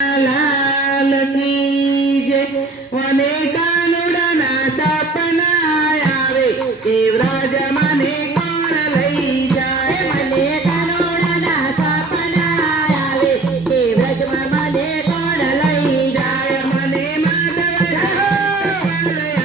લાલ કી જય મને કાનુડાના સપના આવે એ વ્રજ મને કોણ લઈ જાય મને કાનુડાના સપના આવે એ વ્રજમાં મને કોણ લઈ જાય મને માધવ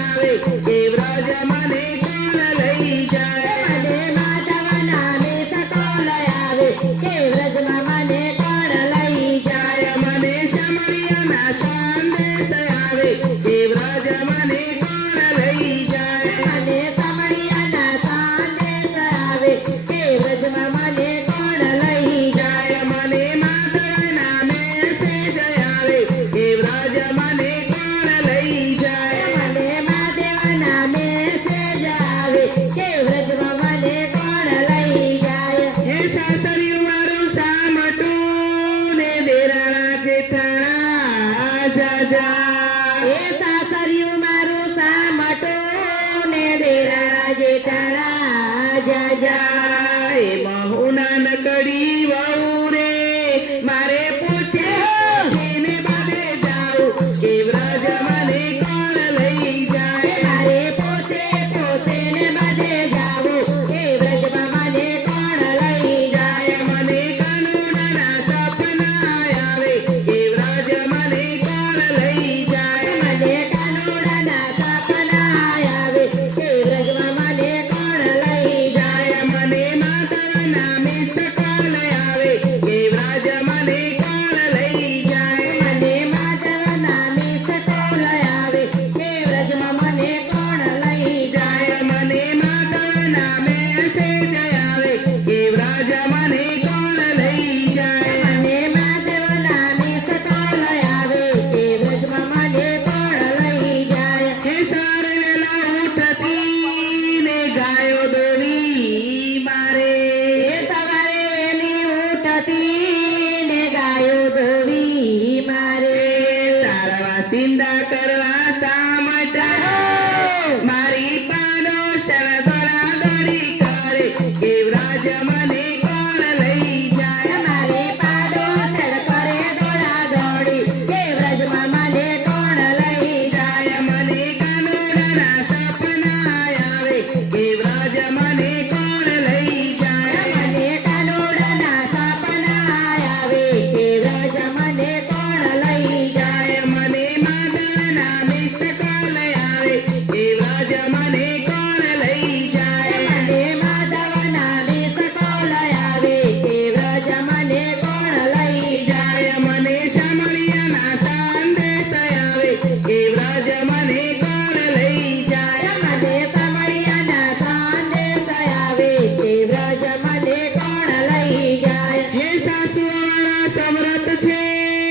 આવે એ વ્રજ મને કોણ લઈ જાય મને માધવના મેષ કોલ આવે એ વ્રજમાં મને કોણ લઈ જાય મને શમળિયાના સંદેશ આવે એ વ્રજ મને કોણ લઈ જાય મને સમળિયાના સંદેશ આવે એ વ્રજમાં મને કોણ લઈ જાય મને માધવના મેસેજ આવે એ વ્રજ મને કોણ લઈ જાય મને મહાદેવના મેસેજ આવે કે વ્રજમાં મને કોણ લઈ જાય હે સાસરિયું મારું સામટું ને દેરાણા જેઠાણા જાજા એ સાસરિયું મારું સામટું ને દેરાણા જેઠાણા જાજા એ મહુના નકડી વહુ રે મારે પૂછે એને બાદે જાઉં એ વ્રજ મને કોણ લઈ જાય મારે પોતે ને બધે જાવું એ વ્રજમાં મને કોણ લઈ જાય મને કાનુડાના સપના આવે એ વ્રજ મને કોણ લઈ જાય મને કાનુડાના સપના આવે એ વ્રજમાં મને કોણ લઈ જાય મને માધવના મિસ કોલ આવે એ વ્રજ મને કોણ લઈ જાય મને માધવના મિસ કોલ આવે એ વ્રજમાં મને કોણ લઈ જાય મને માધવના મેસેજ આવે એ વ્રજ મને કોણ લઈ જાય મને માધવના મિસ કોલ આવે એ વ્રજમાં મને કોણ લઈ જાય હે સારવેલા ઉઠતી ને ગાયો દોડી મારે એ સવારે વેલી ઉઠતી ને ગાયો ધોવી મારે સારવા સિંદા કરવા સામટા મારી પાડોશણ દોડાદોડી કરે એ વ્રજ મને કોણ લઈ જાય મારે પાડોશણ કરે દોડાદોડી એ વ્રજમાં મને કોણ લઈ જાય મને કાનુડાના સપના આવે એ વ્રજ મને કોણ લઈ જાય મને કાનુડાના સપના આવે એ વ્રજ મને કોણ લઈ જાય મને માધવના મિસ કોલ આવે એ વ્રજ મને કોણ લઈ જાય મને માધવના મિસ કોલ આવે એ વ્રજ મને કોણ લઈ જાય મને શમળિયાના સંદેશ આવે એ વ્રજ મને કોણ લઈ જાય મને સમળિયાના સંદેશ આવે એ વ્રજ મને કોણ લઈ જાય હે સાસુવાળા સમરત છે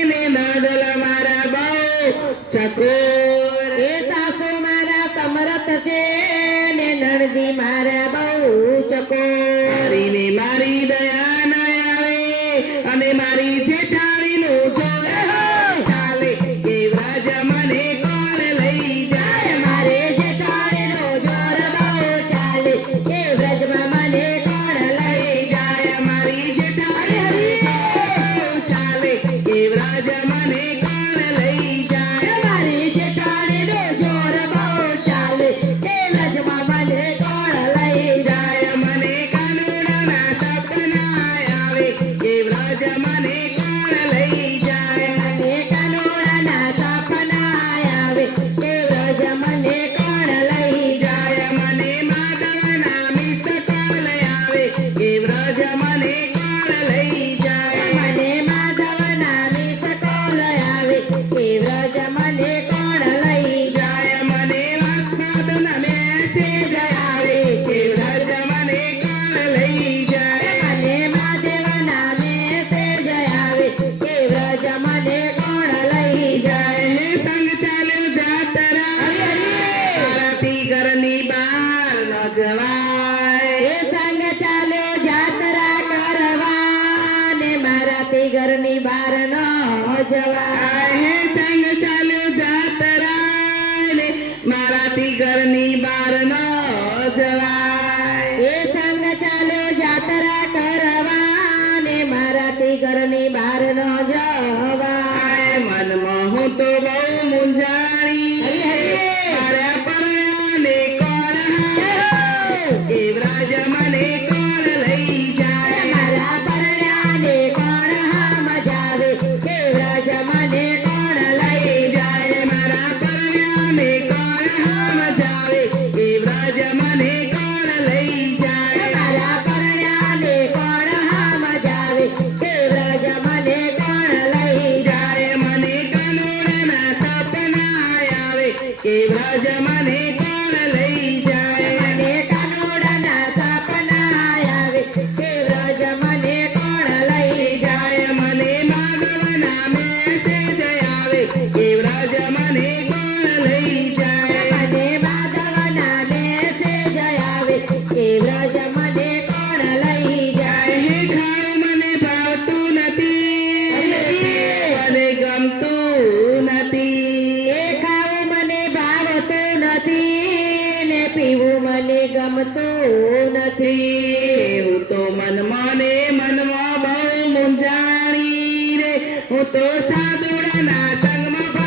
ને નડલ મારા બહુ ચકોર એ સાસુ મારા સમરથ છે ને નણદી મારા બહુ ચકોર મારીને મારી દયા ન આવે અને મારી જેઠાણીનું જોર ચાલે એ વ્રજ મને કોણ લઈ જાય મારે જેઠાણીનો જોર બહુ ચાલે એ વ્રજમાં મને કોણ લઈ જાય મારી જેઠાણી ચાલે એ વ્રજ મને કોણ લઈ જાય મારી જેઠાણીનો જોર બહુ ચાલે એ વ્રજમાં મને કોણ લઈ જાય મને કાનુડાના સપના આવે એ વ્રજ મને કોણ લઈ જાય મને કાનુડાના સપના આવે એ વ્રજ મને કોણ લઈ જાય મને માધવના મિસ કોલ આવે એ વ્રજ મને કોણ લઈ જાય મને માધવના મિસ કોલ આવે એ વ્રજ મને કોણ લઈ જાય મને વાસુદેવના મેસેજ આવે એ વ્રજ મને કોણ લઈ જાય મને મહાદેવના મેસેજ આવે એ વ્રજ મને કોણ લઈ જાય હે સંગ ચાલ્યો જાતરા આરતી ઘરની બહાર ન જવાય એ સંગ ચાલ્યો જાત્રા કરવા ને મારાથી ઘરની બહાર ન જવાય હે સંગ ચાલ્યો જાતરા ને મારાથી ઘરની બહાર ન જવાય એ સંગ ચાલ્યો જાત્રા કરવા ને મારાથી ઘરની બહાર ન જવાય હું તો બહુ મૂંઝાણી હરી. મારા પરણાને કોણ હારે? એ વ્રજ મને કોણ લઈ જાય? મારા પરણાને કોણ હામ જાવે કે વ્રજ મને કોણ લઈ જાય મારા પરણાને કોણ હામ જાવે? એ વ્રજ મને કોણ લઈ જાય? મારા પરણાને કોણ હામ જાવે કે વ્રજ મને કોણ લઈ જાય જાય મને કાનુડાના સપના આવે કે વ્રજ મને કોણ લઈ જાય? મને કાનુડાના સપના આવે કે વ્રજ મને કોણ લઈ જાય જાય મને માધવના મેસેજ આવે કે વ્રજ મને કોણ લઈ જાય? મને માધવના મેસેજ આવે કે વ્રજ મને કોણ લઈ જાય હે ખાવું મને ભાવતું નથી, મને ગમતું નથી. એ ખાવું મને ભાવતું નથી ને પીવું મને ગમતું નથી હું તો મનમાં ને મનમાં બહુ મૂંઝાણી રે. હું તો સાધુડાના સંગમાં